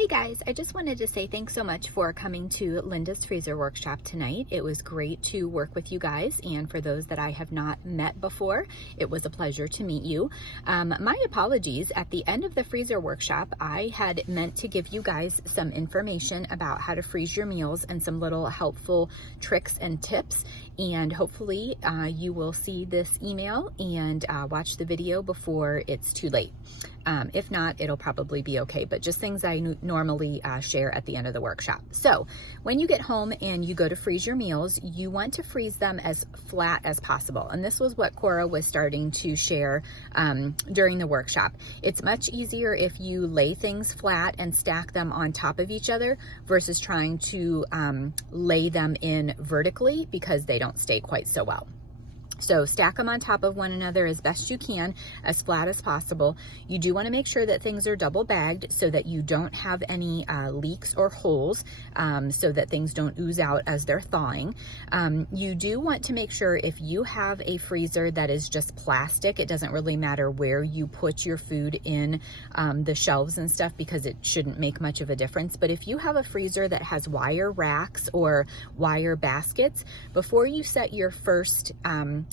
Hey guys, I just wanted to say thanks so much for coming to Linda's Freezer Workshop tonight. It was great to work with you guys, and for those that I have not met before, it was a pleasure to meet you. My apologies, at the end of the freezer workshop, I had meant to give you guys some information about how to freeze your meals and some little helpful tricks and tips, and hopefully you will see this email and watch the video before it's too late. If not, it'll probably be okay, but just things I normally share at the end of the workshop. So when you get home and you go to freeze your meals, you want to freeze them as flat as possible. And this was what Cora was starting to share during the workshop. It's much easier if you lay things flat and stack them on top of each other versus trying to lay them in vertically, because they don't stay quite so well. So stack them on top of one another as best you can, as flat as possible. You do want to make sure that things are double bagged so that you don't have any leaks or holes, so that things don't ooze out as they're thawing. You do want to make sure, if you have a freezer that is just plastic, it doesn't really matter where you put your food in the shelves and stuff, because it shouldn't make much of a difference. But if you have a freezer that has wire racks or wire baskets, before you set your first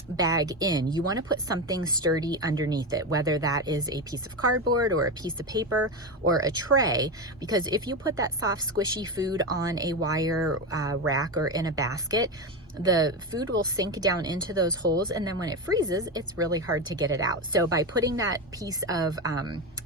bag in, you want to put something sturdy underneath it, whether that is a piece of cardboard or a piece of paper or a tray, because if you put that soft squishy food on a wire rack or in a basket, the food will sink down into those holes, and then when it freezes, it's really hard to get it out. So by putting that piece of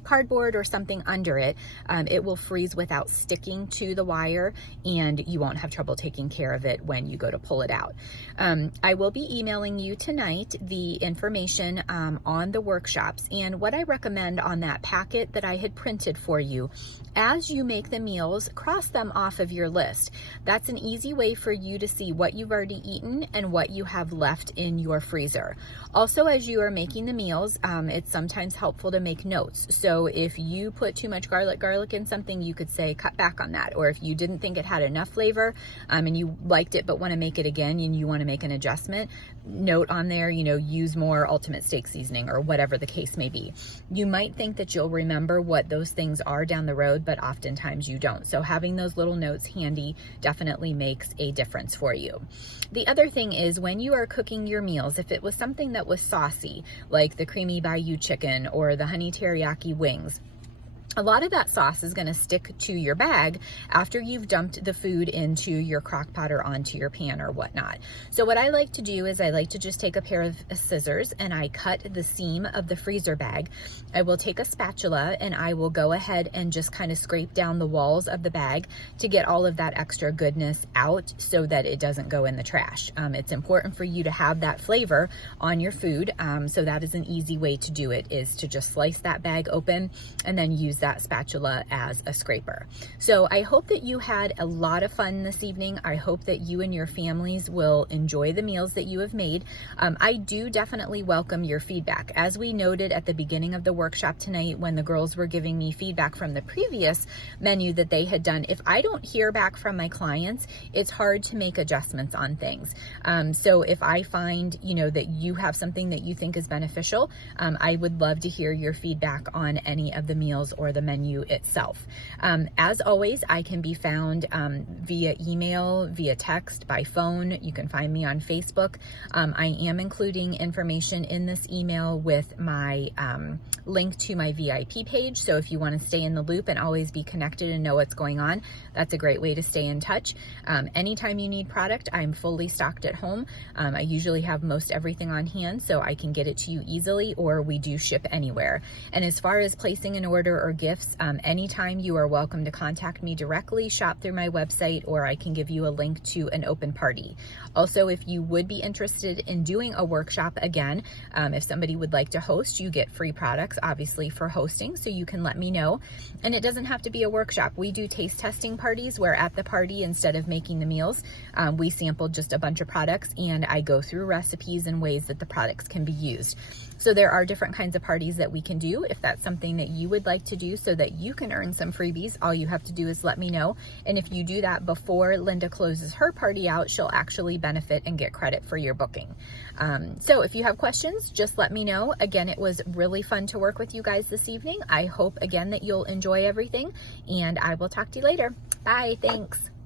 cardboard or something under it, it will freeze without sticking to the wire, and you won't have trouble taking care of it when you go to pull it out. I will be emailing you tonight the information on the workshops, and what I recommend on that packet that I had printed for you. As you make the meals, cross them off of your list. That's an easy way for you to see what you've already eaten and what you have left in your freezer. Also, as you are making the meals, it's sometimes helpful to make notes. So if you put too much garlic in something, you could say cut back on that. Or if you didn't think it had enough flavor and you liked it but want to make it again and you want to make an adjustment, note on there, use more ultimate steak seasoning or whatever the case may be. You might think that you'll remember what those things are down the road, but oftentimes you don't. So having those little notes handy definitely makes a difference for you. The other thing is, when you are cooking your meals, if it was something that was saucy, like the creamy Bayou chicken or the honey teriyaki wings, a lot of that sauce is going to stick to your bag after you've dumped the food into your crock pot or onto your pan or whatnot. So what I like to do is I like to just take a pair of scissors and I cut the seam of the freezer bag. I will take a spatula and I will go ahead and just kind of scrape down the walls of the bag to get all of that extra goodness out so that it doesn't go in the trash. It's important for you to have that flavor on your food. So that is an easy way to do it, is to just slice that bag open and then use that spatula as a scraper. So I hope that you had a lot of fun this evening. I hope that you and your families will enjoy the meals that you have made. I do definitely welcome your feedback. As we noted at the beginning of the workshop tonight, when the girls were giving me feedback from the previous menu that they had done, if I don't hear back from my clients, it's hard to make adjustments on things. So if I find, that you have something that you think is beneficial, I would love to hear your feedback on any of the meals or the menu itself. As always, I can be found via email, via text, by phone. You can find me on Facebook. I am including information in this email with my link to my VIP page. So if you want to stay in the loop and always be connected and know what's going on, that's a great way to stay in touch. Anytime you need product, I'm fully stocked at home. I usually have most everything on hand, so I can get it to you easily, or we do ship anywhere. And as far as placing an order or gifts, anytime you are welcome to contact me directly, shop through my website, or I can give you a link to an open party. Also, if you would be interested in doing a workshop again, if somebody would like to host, you get free products, obviously, for hosting, so you can let me know. And it doesn't have to be a workshop. We do taste testing parties where at the party, instead of making the meals, we sample just a bunch of products and I go through recipes and ways that the products can be used. So there are different kinds of parties that we can do. If that's something that you would like to do so that you can earn some freebies, all you have to do is let me know. And if you do that before Linda closes her party out, she'll actually benefit and get credit for your booking. So if you have questions, just let me know. Again, it was really fun to work with you guys this evening. I hope again that you'll enjoy everything, and I will talk to you later. Bye. Thanks.